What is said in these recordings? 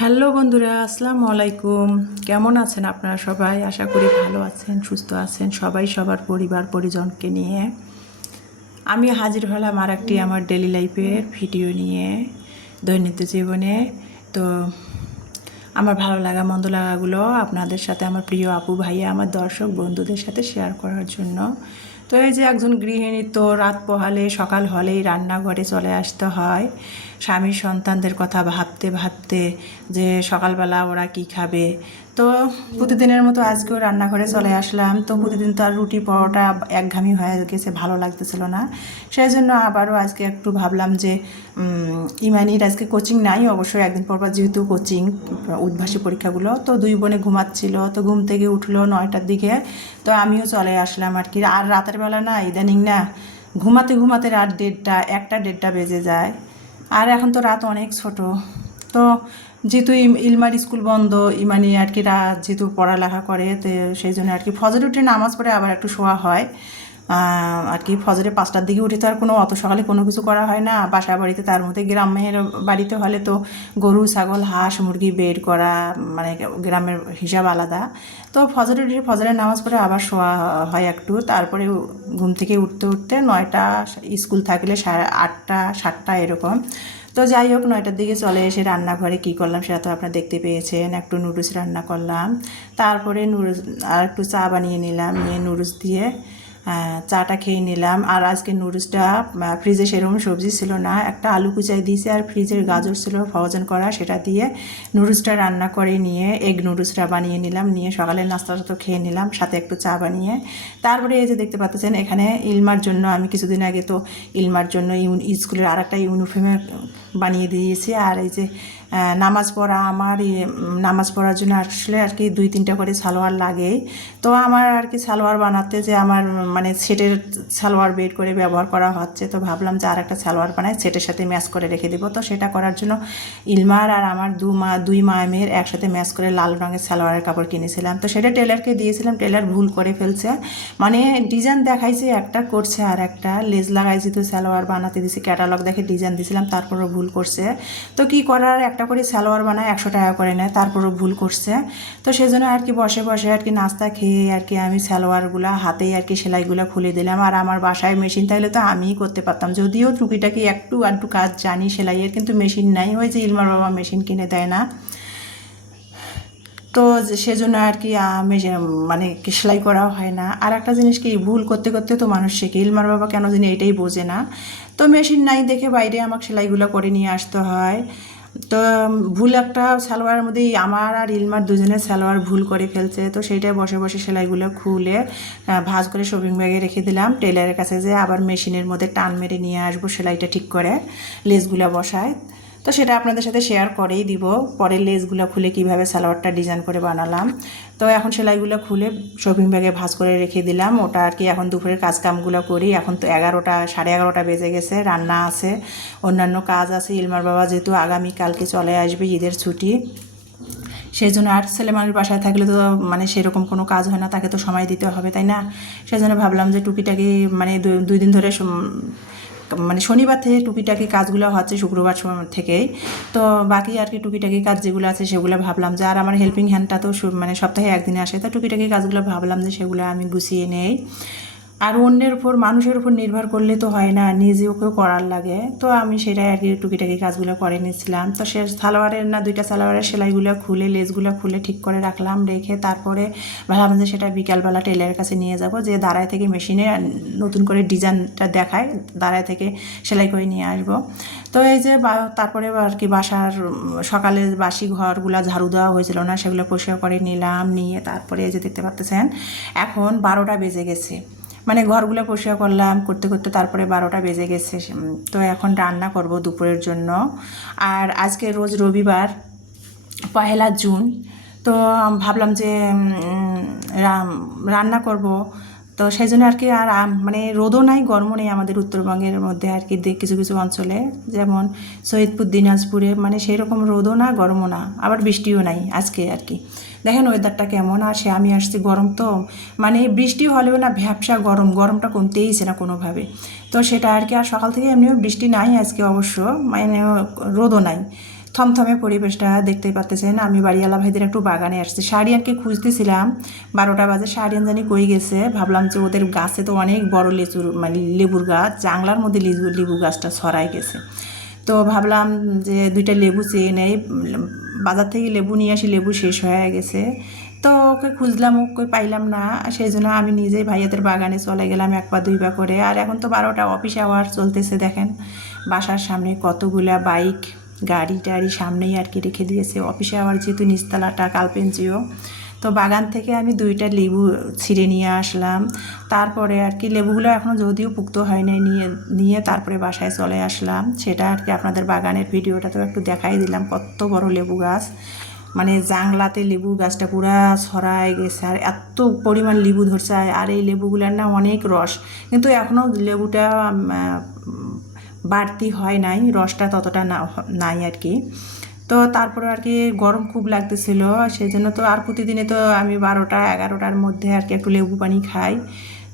Hello বন্ধুরা, আসসালামু আলাইকুম। কেমন আছেন আপনারা সবাই? আশা করি ভালো আছেন, সুস্থ আছেন সবাই, সবার পরিবার পরিজনকে নিয়ে। আমি হাজির হলাম আর একটি আমার ডেলি লাইফের ভিডিও নিয়ে, দৈনন্দিন জীবনে। তো আমার ভালো লাগা মন্দ লাগাগুলো আপনাদের সাথে, আমার প্রিয় আপু ভাইয়া, আমার দর্শক বন্ধুদের সাথে শেয়ার করার জন্য। তো এই যে একজন গৃহিণী, তো রাত পোহালে সকাল হলেই রান্নাঘরে চলে আসতে হয় স্বামী সন্তানদের কথা ভাবতে ভাবতে, যে সকালবেলা ওরা কি খাবে। তো প্রতিদিনের মতো আজকেও রান্নাঘরে চলে আসলাম। তো প্রতিদিন তো আর রুটি পরোটা একঘামি হয়ে গেছে, ভালো লাগতেছিল না। সেই জন্য আবারও আজকে একটু ভাবলাম যে ইমানির আজকে কোচিং নাই, অবশ্যই একদিন পর পর যেহেতু কোচিং, উদ্ভাসী পরীক্ষাগুলো, তো দুই বোনে ঘুমাচ্ছিল। তো ঘুম থেকে উঠলো 9টার দিকে। তো আমিও চলে আসলাম আর কি। আর রাতের বেলা না, ইদানিং না, ঘুমাতে ঘুমাতে রাত 1:30 1টা 1:30 বেজে যায়। আর এখন তো রাত অনেক ছোট। তো যেহেতু ইলমার স্কুল বন্ধ, ইমানি আর কি রাত যেহেতু পড়ালেখা করে, তো সেই জন্য আর কি ফজর উঠে নামাজ পড়ে আবার একটু শোয়া হয় আর কি। ফজরে 5টার দিকে উঠে তো আর কোনো অত সকালে কোনো কিছু করা হয় না বাসা বাড়িতে। তার মধ্যে গ্রামের বাড়িতে হলে তো গরু ছাগল হাঁস মুরগি বের করা, মানে গ্রামের হিসাব আলাদা। তো ফজরে উঠে ফজরের নামাজ পড়ে আবার শোয়া হয় একটু। তারপরে ঘুম থেকে উঠতে উঠতে 9টা, স্কুল থাকলে 8:30 7টা এরকম। তো যাই হোক, 9টার দিকে চলে এসে রান্নাঘরে কী করলাম সেটা তো আপনারা দেখতে পেয়েছেন। একটু নুডলস রান্না করলাম, তারপরে নুডলস আর একটু চা বানিয়ে নিলাম, নিয়ে নুডলস দিয়ে চাটা খেয়ে নিলাম। আর আজকে নুডলসটা ফ্রিজে সেরকম সবজি ছিল না, একটা আলু কুচাই দিয়েছে আর ফ্রিজের গাজর ছিল ফ্রোজেন করা, সেটা দিয়ে নুডলসটা রান্না করে নিয়ে এগ নুডলসটা বানিয়ে নিলাম, নিয়ে সকালের নাস্তাটা তো খেয়ে নিলাম, সাথে একটু চা বানিয়ে। তারপরে এই যে দেখতে পাচ্ছেন এখানে ইলমার জন্য আমি কিছুদিন আগে তো ইলমার জন্য স্কুলের আর একটা ইউনিফর্মে বানিয়ে দিয়েছি। আর এই যে নামাজ পড়া, আমার নামাজ পড়ার জন্য আসলে আর কি 2-3টা করে সালোয়ার লাগেই। তো আমার আর কি সালোয়ার বানাতে যে আমার মানে সেটের সালোয়ার বের করে ব্যবহার করা হচ্ছে, তো ভাবলাম যে আর একটা সালোয়ার বানাই, সেটের সাথে ম্যাচ করে রেখে দেবো। তো সেটা করার জন্য ইলমার আর আমার দুই মায়ের একসাথে ম্যাচ করে লাল রঙের সালোয়ারের কাপড় কিনেছিলাম। তো সেটা টেলারকে দিয়েছিলাম, টেলার ভুল করে ফেলছে, মানে ডিজাইন দেখাইছে একটা, করছে আর একটা। লেজ লাগাইছি, তো সালোয়ার বানাতে দিয়েছি, ক্যাটালগ দেখে ডিজাইন দিয়েছিলাম, তারপরও ভুল করছে। তো কি করার, একটা করে সালোয়ার বানায় 100 টাকা করে নেয়, তারপরও ভুল করছে। তো সেজন্য আর কি বসে বসে আর কি নাস্তা খেয়ে আর কি আমি সালোয়ারগুলো হাতেই আর কি সেলাইগুলো খুলে দিলাম। আর আমার বাসায় মেশিন থাকলে তো আমিই করতে পারতাম, যদিও টুকিটাকি একটু আধটু কাজ জানি সেলাইয়ের, কিন্তু মেশিন নাই। ওই যে ইলমার বাবা মেশিন কিনে দেয় না, তো সেজন্য আর কি মানে সেলাই করা হয় না। আর একটা জিনিস কি, ভুল করতে করতে তো মানুষ শেখে, ইলমার বাবা কেন জানি এটাই বোঝে না। তো মেশিন নাই দেখে বাইরে আমাকে সেলাইগুলো করে নিয়ে আসতে হয়। তো ভুল একটা সালোয়ারের মধ্যেই আমার আর ইলমার দুজনের সালোয়ার ভুল করে ফেলছে। তো সেইটাই বসে বসে সেলাইগুলো খুলে ভাঁজ করে শপিং ব্যাগে রেখে দিলাম, টেলারের কাছে যে আবার মেশিনের মধ্যে টান মেরে নিয়ে আসবো, সেলাইটা ঠিক করে লেসগুলো বসায়। তো সেটা আপনাদের সাথে শেয়ার করেই দিব, পরে লেসগুলো খুলে কিভাবে সালোয়ারটা ডিজাইন করে বানালাম। তো এখন সেলাইগুলো খুলে শপিং ব্যাগে ভাঁজ করে রেখে দিলাম। ওটা আর কি এখন দুপুরের কাজকামগুলো করি। এখন তো 11টা 11:30 বেজে গেছে, রান্না আছে, অন্যান্য কাজ আছে। ইলমার বাবা যেহেতু আগামীকালকে চলে আসবে, ঈদের ছুটি, সেই জন্য। আর ছেলে মানুষ বাসায় থাকলে তো মানে সেরকম কোনো কাজ হয় না, তাকে তো সময় দিতে হবে, তাই না? সেই জন্য ভাবলাম যে টুকিটাকি মানে 2 দিন ধরে মানে শনিবার থেকে টুকিটাকি কাজগুলো হচ্ছে, শুক্রবার থেকেই। তো বাকি আর কি টুকিটাকি কাজ যেগুলো আছে সেগুলো ভাবলাম যে, আর আমার হেল্পিং হ্যান্ডটা তো মানে সপ্তাহে একদিনে আসে, তো টুকিটাকি কাজগুলো ভাবলাম যে সেগুলো আমি গুছিয়ে নেই। আর অন্যের উপর, মানুষের উপর নির্ভর করলে তো হয় না, নিজেকেও করার লাগে। তো আমি সেটাই আর কি টুকিটাকি কাজগুলো করে নিচ্ছিলাম। তো সে সালোয়ারের না 2টা সালোয়ারের সেলাইগুলো খুলে লেসগুলো খুলে ঠিক করে রাখলাম, রেখে তারপরে ভাবলাম যে সেটা বিকালবেলা টেলারের কাছে নিয়ে যাব, যে দাঁড়ায় থেকে মেশিনে নতুন করে ডিজাইনটা দেখায়, দাঁড়ায় থেকে সেলাই করে নিয়ে আসবো। তো এই যে তারপরে আর কি বাসার সকালে বাসি ঘরগুলো ঝাড়ু দেওয়া হয়েছিল না, সেগুলো পরিষ্কার করে নিলাম, নিয়ে তারপরে এই যে দেখতে পাচ্ছেন এখন 12টা বেজে গেছে, মানে ঘরগুলো পরিষ্কার করলাম করতে করতে তারপরে 12টা বেজে গেছে। তো এখন রান্না করব দুপুরের জন্য। আর আজকে রোজ রবিবার, 1 জুন। তো ভাবলাম যে রান্না করব। তো সেই জন্য আর কি। আর মানে রোদও নাই গরমও নেই আমাদের উত্তরবঙ্গের মধ্যে আর কি, কিছু কিছু অঞ্চলে, যেমন সৈয়দপুর দিনাজপুরে, মানে সেই রকম রোদও না গরমও না, আবার বৃষ্টিও নাই আজকে আর কি। দেখেন ওয়েদারটা কেমন। আর আমি আসছি গরম, তো মানে বৃষ্টি হলেও না ভ্যাপসা গরম, গরমটা কমতেইছে না কোনোভাবে। তো সেটা আর কি। আর সকাল থেকে এমনিও বৃষ্টি নাই আজকে অবশ্য, মানে রোদও নাই। থমথমে পরিবেশটা দেখতে পাচ্ছেন। আমি বাড়িওয়ালা ভাইদের একটু বাগানে আসছি, শাড়িয়ানকে খুঁজতেছিলাম, 12টা বাজে, শাড়িয়ান জানি কই গেছে। ভাবলাম যে ওদের গাছে তো অনেক বড় লিচুর মানে লেবুর গাছ, জাংলার মধ্যে লেবু গাছটা ছড়াই গেছে। তো ভাবলাম যে 2টা লেবু চেয়ে নেই, বাজার থেকে লেবু নিয়ে আসি, লেবু শেষ হয়ে গেছে। তো ওকে খুঁজলাম, ওকে পাইলাম না, সেই জন্য আমি নিজেই ভাইয়াদের বাগানে চলে গেলাম 1 পা 2 পা করে। আর এখন তো 12টা, অফিস আওয়ার চলতেছে, দেখেন বাসার সামনে কতগুলা বাইক গাড়ি টাড়ি সামনেই আর কি রেখে দিয়েছে। অফিসে আওয়ার যেহেতু নিচতলাটা কালপেঞ্জিও, তো বাগান থেকে আমি 2টা লেবু ছিঁড়ে নিয়ে আসলাম। তারপরে আর কি লেবুগুলো এখনও যদিও পুক্ত হয় নাই, নিয়ে তারপরে বাসায় চলে আসলাম। সেটা আর কি আপনাদের বাগানের ভিডিওটা তো একটু দেখাই দিলাম। কত বড় লেবু গাছ, মানে জাংলাতে লেবু গাছটা পুরা ছড়ায় গেছে, আর এত পরিমাণ লেবু ধরছে। আর এই লেবুগুলার না অনেক রস, কিন্তু এখনও লেবুটা বাড়তি হয় নাই, রসটা ততটা নাই আর কি। তো তারপরে আর কি গরম খুব লাগতেছিল, সেই জন্য তো আর প্রতিদিনে তো আমি 12টা 11টার মধ্যে আর কি একটু লেবু পানি খাই।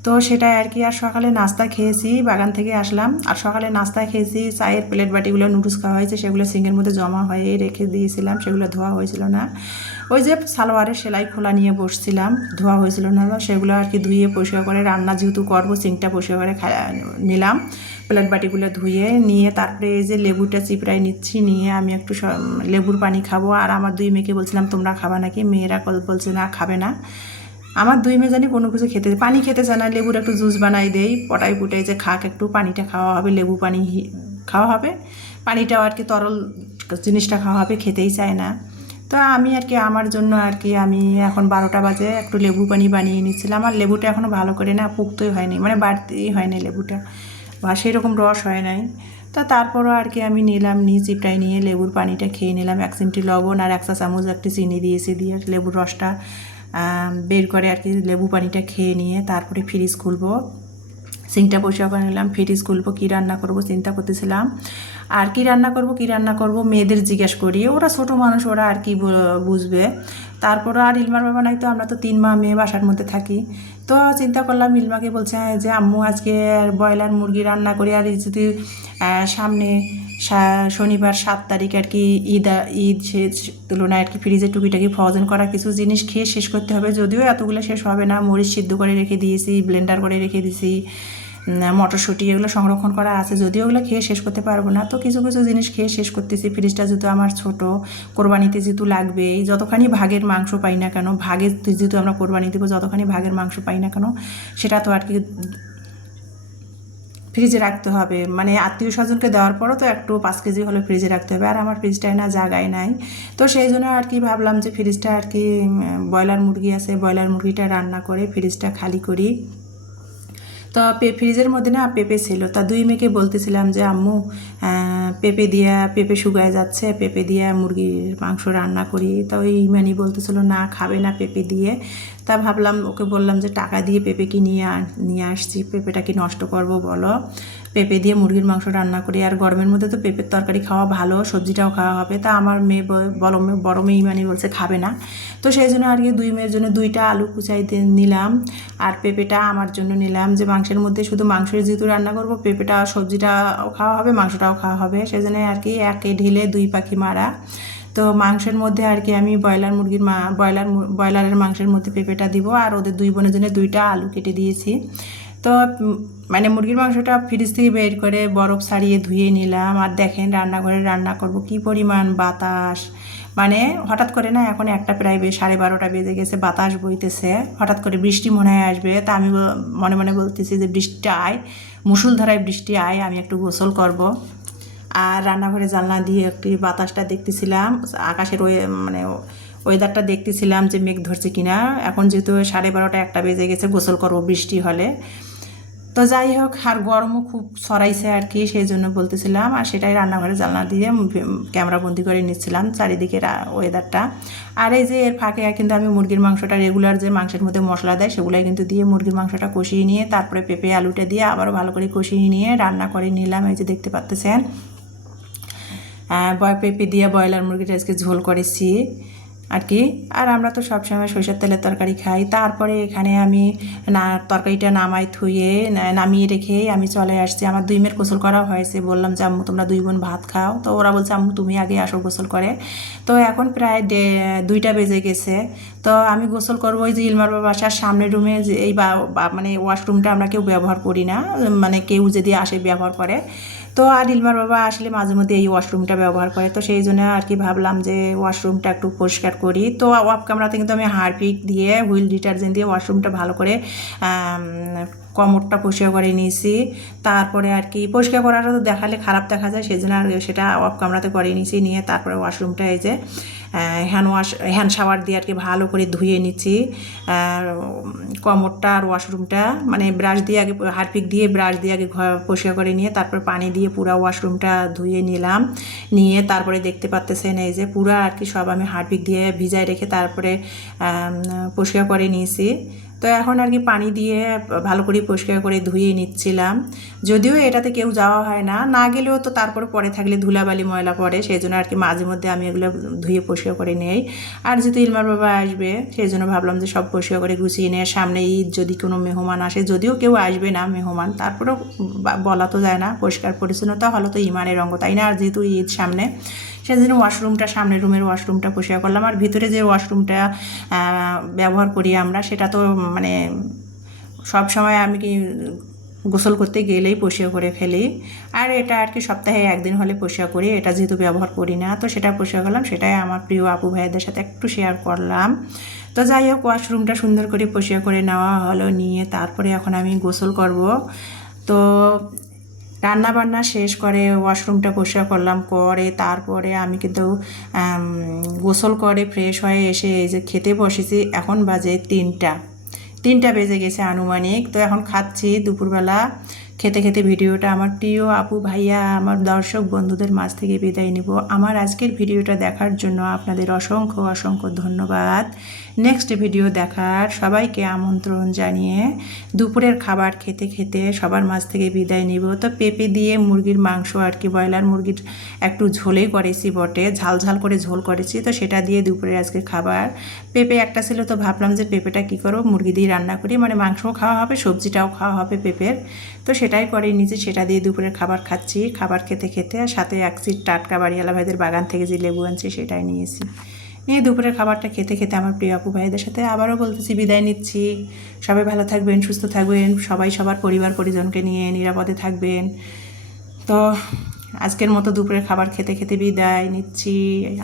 তো সেটাই আর কি। আর সকালে নাস্তা খেয়েছি, বাগান থেকে আসলাম, আর সকালে নাস্তা খেয়েছি, চায়ের প্লেট বাটিগুলো নুডলস খাওয়া হয়েছে, সেগুলো সিঙ্কের মধ্যে জমা হয়ে রেখে দিয়েছিলাম, সেগুলো ধোয়া হয়েছিল না। ওই যে সালোয়ারের সেলাই খোলা নিয়ে বসছিলাম, ধোয়া হয়েছিল না, সেগুলো আর কি ধুয়ে পরিষ্কার করে, রান্না যেহেতু করবো সিঙ্কটা পরিষ্কার করে নিলাম, প্লেট বাটিগুলো ধুয়ে নিয়ে তারপরে এই যে লেবুটা চিপড়াই নিচ্ছি, নিয়ে আমি একটু লেবুর পানি খাবো। আর আমার 2 মেয়েকে বলছিলাম তোমরা খাবা নাকি, মেয়েরা বলছে না খাবে না। আমার 2 মেয়ে জানি কোনো কিছু পানি খেতে চায় না, লেবুর একটু জুস বানাই দেই, পটাই পুটাই যে খাক, একটু পানিটা খাওয়া হবে, লেবু পানি খাওয়া হবে, পানিটাও আর কি তরল জিনিসটা খাওয়া হবে, খেতেই চায় না। তো আমি আর কি আমার জন্য আর কি আমি এখন 12টা বাজে একটু লেবু পানি বানিয়ে নিচ্ছিলাম। আর লেবুটা এখনও ভালো করে না পুক্তই হয়নি, মানে বাড়তেই হয়নি লেবুটা, বা সেরকম রস হয় নাই। তা তারপরও আর কি আমি নিলাম, চিপটাই নিয়ে লেবুর পানিটা খেয়ে নিলাম। 1 চিমটি লবণ আর 1 চা চামচ একটি চিনি দিয়েছি, দিয়ে লেবুর রসটা বের করে আর কি লেবু পানিটা খেয়ে নিয়ে তারপরে ফ্রিজ খুলবো, সিঙ্কটা পরিষ্কার করে নিলাম, ফ্রিজ খুলবো, কী রান্না করব চিন্তা করতেছিলাম। আর কি রান্না করব মেয়েদের জিজ্ঞেস করি, ওরা ছোট মানুষ, ওরা আর কি বুঝবে। তারপরে আর ইলমার বাবা নাই, তো আমরা তো 3 মা মেয়ে বাসার মধ্যে থাকি। তো চিন্তা করলাম, ইলমাকে বলছে যে আম্মু আজকে ব্রয়লার মুরগি রান্না করি, আর যদি সামনে শনিবার 7 তারিখ আর কি ঈদ শেষ তুলনায় আর কি ফ্রিজে টুকিটাকি ফ্রোজেন করা কিছু জিনিস খেয়ে শেষ করতে হবে। যদিও এতগুলো শেষ হবে না, মরিচ সিদ্ধ করে রেখে দিয়েছি, ব্লেন্ডার করে রেখে দিয়েছি, মটরশুঁটি এগুলো সংরক্ষণ করা আছে, যদিও ওগুলো খেয়ে শেষ করতে পারবো না, তো কিছু কিছু জিনিস খেয়ে শেষ করতেছি। ফ্রিজটা যেহেতু আমার ছোট, কোরবানিতে যেহেতু লাগবেই, যতখানি ভাগের মাংস পাই না কেন, ভাগের যেহেতু আমরা কোরবানি দেবো, যতখানি ভাগের মাংস পাই না কেন সেটা তো আর কি ফ্রিজে রাখতে হবে, মানে আত্মীয় স্বজনকে দেওয়ার পরও তো একটু 5 কেজি হলে ফ্রিজে রাখতে হবে। আর আমার ফ্রিজটায় না জায়গায় নাই, তো সেই জন্য আর কি ভাবলাম যে ফ্রিজটা আর কি ব্রয়লার মুরগি আছে, ব্রয়লার মুরগিটা রান্না করে ফ্রিজটা খালি করি। তো ফ্রিজের মধ্যে না পেঁপে ছিল, তা 2 মেয়েকে বলতেছিলাম যে আম্মু পেঁপে শুকায় যাচ্ছে, পেঁপে দিয়ে মুরগির মাংস রান্না করি। তা ওই ইমানি বলতেছিল না খাবে না পেঁপে দিয়ে। তা ভাবলাম, ওকে বললাম যে টাকা দিয়ে পেঁপে কি নিয়ে আসছি, পেঁপেটা কি নষ্ট করবো বলো, পেঁপে দিয়ে মুরগির মাংস রান্না করি। আর গরমের মধ্যে তো পেঁপের তরকারি খাওয়া ভালো, সবজিটাও খাওয়া হবে। তা আমার মেয়ে বড় মেয়ে ইমানি বলছে খাবে না, তো সেই জন্য আর কি 2 মেয়ের জন্য 2টা আলু কুচাই নিলাম, আর পেঁপেটা আমার জন্য নিলাম। যে মাংসের মধ্যে শুধু মাংসের যেহেতু রান্না করবো, পেঁপেটা সবজিটাও খাওয়া হবে, মাংসটাও খাওয়া হবে, সেই জন্য আর কি একে ঢিলে 2 পাখি মারা। তো মাংসের মধ্যে আর কি আমি ব্রয়লারের মাংসের মধ্যে পেঁপেটা দিব, আর ওদের 2 বোনের জন্য 2টা আলু কেটে দিয়েছি। তো মানে মুরগির মাংসটা ফ্রিজ থেকে বের করে বরফ ছাড়িয়ে ধুয়ে নিলাম। আর দেখেন রান্নাঘরে রান্না করব, কি পরিমাণ বাতাস, মানে হঠাৎ করে না এখন একটা প্রায় 12:30 বেজে গেছে, বাতাস বইতেছে, হঠাৎ করে বৃষ্টি মনে হয় আসবে। তা আমি মনে মনে বলতেছি যে বৃষ্টিটা আয়, মুষলধারায় বৃষ্টি আয়, আমি একটু গোসল করব। আর রান্নাঘরে জানলা দিয়ে একটি বাতাসটা দেখতেছিলাম, আকাশের মানে ওয়েদারটা দেখতেছিলাম যে মেঘ ধরছে কিনা। এখন যেহেতু 12:30 1টা বেজে গেছে, গোসল করবো বৃষ্টি হলে। তো যাই হোক, আর গরমও খুব ছড়াইছে আর কি, সেই জন্য বলতেছিলাম। আর সেটাই রান্নাঘরে জানলা দিয়ে ক্যামেরা বন্দি করে নিচ্ছিলাম চারিদিকে ওয়েদারটা। আর এই যে এর ফাঁকে কিন্তু আমি মুরগির মাংসটা রেগুলার যে মাংসের মধ্যে মশলা দেয় সেগুলোই কিন্তু দিয়ে মুরগির মাংসটা কষিয়ে নিয়ে তারপরে পেঁপে আলুটা দিয়ে আবারও ভালো করে কষিয়ে নিয়ে রান্না করে নিলাম। এই যে দেখতে পাচ্ছেন পেঁপে দিয়ে ব্রয়লার মুরগিটা আজকে ঝোল করেছি। আর কি। আর আমরা তো সবসময় সরষের তেলের তরকারি খাই। তারপরে এখানে আমি তরকারিটা নামিয়ে রেখে আমি চলে আসছি। আমার 2 মেয়ের গোসল করা হয়েছে। বললাম যে আম্মু তোমরা 2 বোন ভাত খাও, তো ওরা বলছে আম্মু তুমি আগে আসো গোসল করে। তো এখন প্রায় 2টা বেজে গেছে। তো আমি গোসল করবো ওই যে ইলমার বাসার সামনের রুমে, যে এই মানে ওয়াশরুমটা আমরা কেউ ব্যবহার করি না, মানে কেউ যদি আসে ব্যবহার করে। তো আর ইলমার বাবা আসলে মাঝে মধ্যে এই ওয়াশরুমটা ব্যবহার করে, তো সেই জন্য আর কি ভাবলাম যে ওয়াশরুমটা একটু পরিষ্কার করি। তো অফ ক্যামেরাতে কিন্তু আমি হারপিক দিয়ে হুইল ডিটারজেন্ট দিয়ে ওয়াশরুমটা ভালো করে কমোডটা পরিষ্কার করে নিয়েছি। তারপরে আর কি পরিষ্কার করাটা তো দেখালে খারাপ দেখা যায়, সেই জন্য আর সেটা অফ ক্যামেরাতে করে নিয়েছি। নিয়ে তারপরে ওয়াশরুমটা এই যে হ্যান্ড শাওয়ার দিয়ে আর কি ভালো করে ধুয়ে নিচ্ছি কমোডটা আর ওয়াশরুমটা। মানে ব্রাশ দিয়ে আগে হারপিক দিয়ে ব্রাশ দিয়ে আগে পরিষ্কার করে নিয়ে তারপর পানি দিয়ে পুরো ওয়াশরুমটা ধুয়ে নিলাম। নিয়ে তারপরে দেখতে পাচ্তেছেন এই যে পুরো আর কি সব আমি হারপিক দিয়ে ভিজায় রেখে তারপরে পরিষ্কার করে নিয়েছি। তো এখন আর কি পানি দিয়ে ভালো করে পরিষ্কার করে ধুয়ে নিচ্ছিলাম। যদিও এটাতে কেউ যাওয়া হয় না, না গেলেও তো তারপরে পরে থাকলে ধুলাবালি ময়লা পড়ে, সেই জন্য আর কি মাঝে মধ্যে আমি এগুলো ধুয়ে পরিষ্কার করে নেই। আর যেহেতু ইলমার বাবা আসবে সেই জন্য ভাবলাম যে সব পরিষ্কার করে গুছিয়ে নিয়ে সামনে ঈদ যদি কোনো মেহমান আসে, যদিও কেউ আসবে না মেহমান, তারপরেও বলা তো যায় না, পরিষ্কার পরিচ্ছন্নতা হলো তো ইমানের অঙ্গ, তাই না? আর যেহেতু ঈদ সামনে, সেজন্য ওয়াশরুমটা সামনের রুমের ওয়াশরুমটা পরিষ্কার করলাম। আর ভিতরে যে ওয়াশরুমটা ব্যবহার করি আমরা, সেটা তো মানে সব সময় আমি কি গোসল করতে গেলেই পরিষ্কার করে ফেলি। আর এটা আর কি সপ্তাহে একদিন হলে পরিষ্কার করি, এটা যেহেতু ব্যবহার করি না, তো সেটা পরিষ্কার করলাম। সেটাই আমার প্রিয় আপু ভাইদের সাথে একটু শেয়ার করলাম। তো যাই হোক, ওয়াশরুমটা সুন্দর করে পরিষ্কার করে নেওয়া হলো। নিয়ে তারপরে এখন আমি গোসল করব। তো রান্না বান্না শেষ করে ওয়াশরুমটা পরিষ্কার করলাম, করে তারপরে আমি কিন্তু গোসল করে ফ্রেশ হয়ে এসে এই যে খেতে বসেছি। এখন বাজে 3টা বেজে গেছে আনুমানিক। তো এখন খাচ্ছি দুপুরবেলা। খেতে খেতে ভিডিওটা আমার প্রিয় আপু ভাইয়া আমার দর্শক বন্ধুদের মাঝ থেকে বিদায় নিব। আমার আজকের ভিডিওটা দেখার জন্য আপনাদের অসংখ্য অসংখ্য ধন্যবাদ। নেক্সট ভিডিও দেখার সবাইকে আমন্ত্রণ জানিয়ে দুপুরের খাবার খেতে খেতে সবার মাঝ থেকে বিদায় নিব। তো পেঁপে দিয়ে মুরগির মাংস আর কি, ব্রয়লার মুরগির একটু ঝোলেই করেছি বটে, ঝাল ঝাল করে ঝোল করেছি। তো সেটা দিয়ে দুপুরের আজকের খাবার। পেঁপে একটা ছিল, তো ভাবলাম যে পেঁপেটা কী করবো, মুরগি দিয়ে রান্না করি, মানে মাংসও খাওয়া হবে সবজিটাও খাওয়া হবে পেঁপের। তো সেটাই করে নিয়েছি, সেটা দিয়ে দুপুরের খাবার খাচ্ছি। খাবার খেতে খেতে সাথে এক সিট টাটকা বাড়িওয়ালা ভাইদের বাগান থেকে যে লেবু আনছি সেটাই নিয়েছি। নিয়ে দুপুরের খাবারটা খেতে খেতে আমার প্রিয় আপু ভাইদের সাথে আবারও বলতেছি বিদায় নিচ্ছি। সবাই ভালো থাকবেন, সুস্থ থাকবেন, সবাই সবার পরিবার পরিজনকে নিয়ে নিরাপদে থাকবেন। তো আজকের মতো দুপুরের খাবার খেতে খেতে বিদায় নিচ্ছি।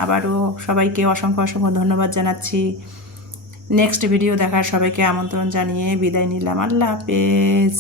আবারও সবাইকে অসংখ্য অসংখ্য ধন্যবাদ জানাচ্ছি। নেক্সট ভিডিও দেখার সবাইকে আমন্ত্রণ জানিয়ে বিদায় নিলাম। আল্লাহ হাফেজ।